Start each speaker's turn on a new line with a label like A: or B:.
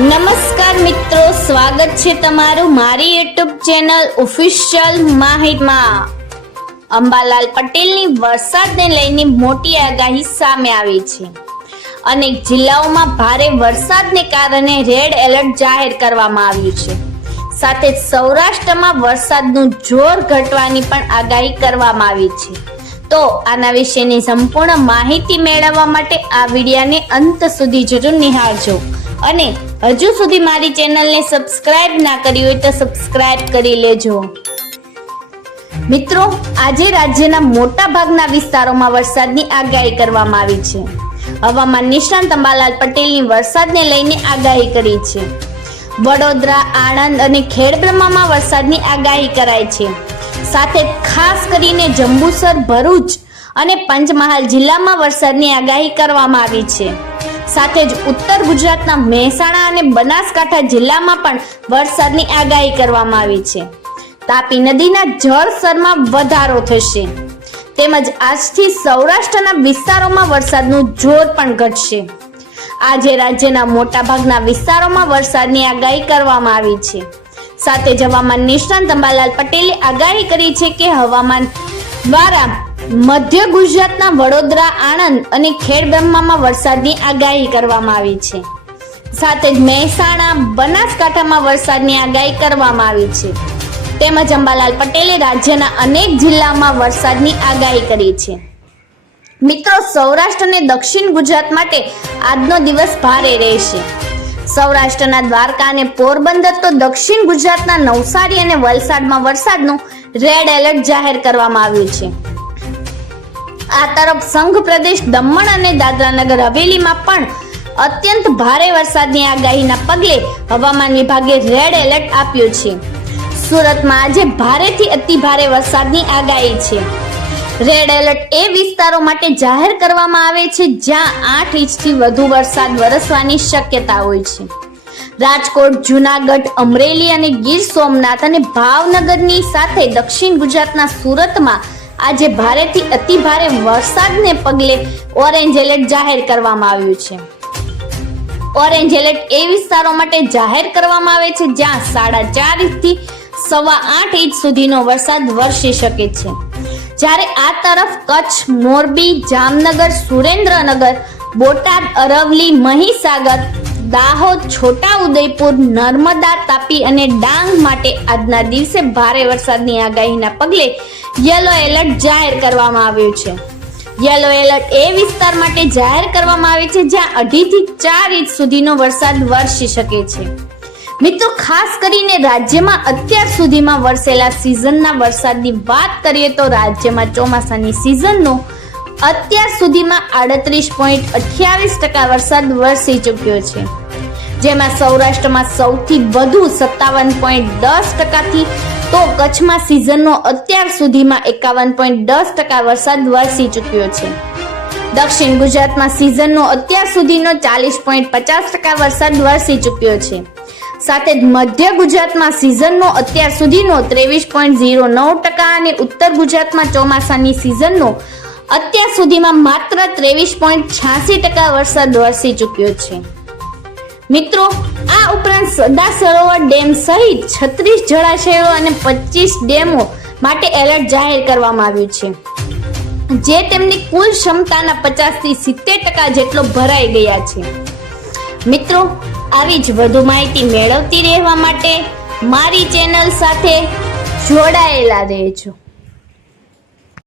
A: નમસ્કાર મિત્રો, સ્વાગત છે તમારું મારી યુટ્યુબ ચેનલ ઓફિશિયલ માહિતમાં અંબાલાલ પટેલની વરસાદને લઈને મોટી આગાહી સામે આવી છે. અનેક જિલ્લાઓમાં ભારે વરસાદને કારણે રેડ એલર્ટ જાહેર કરવામાં આવ્યું છે. સાથે સૌરાષ્ટ્રમાં વરસાદનું જોર ઘટવાની પણ આગાહી કરવામાં આવી છે. તો આના વિશેની સંપૂર્ણ માહિતી મેળવવા માટે આ વિડિયાને અંત સુધી જરૂર નિહાળજો. અને હજુ સુધી મારી ચેનલને સબસ્ક્રાઇબ ના કરી હોય તો સબસ્ક્રાઇબ કરી લેજો. મિત્રો, આજે રાજ્યના મોટા ભાગના વિસ્તારોમાં વરસાદની આગાહી કરવામાં આવી છે. હવામાન નિષ્ણાંત અંબાલાલ પટેલની વરસાદને લઈને આગાહી કરી છે. વડોદરા, આણંદ અને ખેડબ્રહ્મામાં વરસાદની આગાહી કરાઈ છે. સાથે ખાસ કરીને જંબુસર, ભરૂચ અને પંચમહાલ જિલ્લામાં વરસાદની આગાહી કરવામાં આવી છે. સાથે જ ઉત્તર ગુજરાતના મહેસાણા અને બનાસકાંઠા જિલ્લામાં પણ વરસાદની આગાહી કરવામાં આવી છે. તાપી નદીના જળસ્તરમાં વધારો થશે. તેમજ આજથી સૌરાષ્ટ્રના વિસ્તારોમાં વરસાદનું જોર પણ ઘટશે. આજે રાજ્યના મોટાભાગના વિસ્તારોમાં વરસાદની આગાહી કરવામાં આવી છે. સાથે જ હવામાન નિષ્ણાંત અંબાલાલ પટેલે આગાહી કરી છે કે હવામાન દ્વારા મધ્ય ગુજરાતના વડોદરા, આણંદ અને ખેડબ્રહ્મામાં વરસાદની આગાહી કરવામાં આવી છે. સાથે જ મહેસાણા, બનાસકાંઠામાં વરસાદની આગાહી કરવામાં આવી છે. તેમજ અંબાલાલ પટેલે રાજ્યના અનેક જિલ્લામાં વરસાદની આગાહી કરી છે. મિત્રો, સૌરાષ્ટ્ર અને દક્ષિણ ગુજરાત માટે આજનો દિવસ ભારે રહેશે. સૌરાષ્ટ્રના દ્વારકા અને પોરબંદર તો દક્ષિણ ગુજરાતના નવસારી અને વલસાડમાં વરસાદનું રેડ એલર્ટ જાહેર કરવામાં આવ્યું છે. આ તરફ સંઘ પ્રદેશ દમણ અને દાદરાનગર હવેલીમાં પણ અત્યંત ભારે વરસાદની આગાહીના પગલે હવામાન વિભાગે રેડ એલર્ટ આપ્યું છે. સુરતમાં આજે ભારેથી અતિ ભારે વરસાદની આગાહી છે. રેડ એલર્ટ એ વિસ્તારો માટે જાહેર કરવામાં આવે છે જ્યાં આઠ ઇંચથી વધુ વરસાદ વરસવાની શક્યતા હોય છે. રાજકોટ, જુનાગઢ, અમરેલી અને ગીર સોમનાથ અને ભાવનગરની સાથે દક્ષિણ ગુજરાતના સુરતમાં આજે ભારેથી અતિ ભારે વરસાદને પગલે ઓરેન્જ એલર્ટ જાહેર કરવામાં આવ્યું છે. ઓરેન્જ એલર્ટ એ વિસ્તારો માટે જાહેર કરવામાં આવે છે જ્યાં સાડા ચાર ઇંચથી સવા આઠ ઇંચ સુધીનો વરસાદ વરસી શકે છે. જ્યારે આ તરફ કચ્છ, મોરબી, જામનગર, સુરેન્દ્રનગર, બોટાદ અરવલી મહીસાગર દાહોદ છોટા ઉદયપુર નર્મદા, તાપી અને ડાંગ માટે આજના દિવસે ભારે વરસાદની આગાહીના પગલે યલો એલર્ટ જાહેર કરવામાં આવ્યું છે. યલો એલર્ટ એ વિસ્તાર માટે જાહેર કરવામાં આવે છે જ્યાં અઢીથી ચાર ઇંચ સુધીનો વરસાદ વરસી શકે છે. મિત્રો, ખાસ કરીને રાજ્યમાં અત્યાર સુધીમાં વરસેલા સિઝનના વરસાદની વાત કરીએ તો રાજ્યમાં ચોમાસાની સિઝનનો અત્યાર સુધીમાં આડત્રીસ પોઈન્ટ અઠ્યાવીસ ટકા વરસાદ વરસી ચૂક્યો છે. જેમાં સૌરાષ્ટ્રમાં સૌથી વધુ સત્તાવન પોઈન્ટ દસ ટકાથી તો કચ્છમાં સિઝનનો અત્યાર સુધીમાં એકાવન પોઈન્ટ દસ ટકા વરસાદ વરસી ચૂક્યો છે. દક્ષિણ ગુજરાતમાં સિઝનનો અત્યાર સુધીનો ચાલીસ પોઈન્ટ પચાસ ટકા વરસાદ વરસી ચૂક્યો છે. સાથે જ મધ્ય ગુજરાતમાં સિઝનનો અત્યાર સુધીનો ત્રેવીસ પોઈન્ટ ઝીરો નવ ટકા અને ઉત્તર ગુજરાતમાં ચોમાસાની સિઝનનો અત્યાર સુધીમાં માત્ર ત્રેવીસ પોઈન્ટ છ્યાસી ટકા વરસાદ વરસી ચૂક્યો છે. મિત્રો, આ ઉપરાંત સરદાર સરોવર ડેમ સહિત છત્રીસ જળાશયો અને પચીસ ડેમો માટે એલર્ટ જાહેર કરવામાં આવ્યું છે. જે તેમની કુલ ક્ષમતાના પચાસથી સિત્તેર ટકા જેટલો ભરાઈ ગયા છે. મિત્રો, આવી જ વધુ માહિતી મેળવતી રહેવા માટે મારી ચેનલ સાથે જોડાયેલા રહેજો.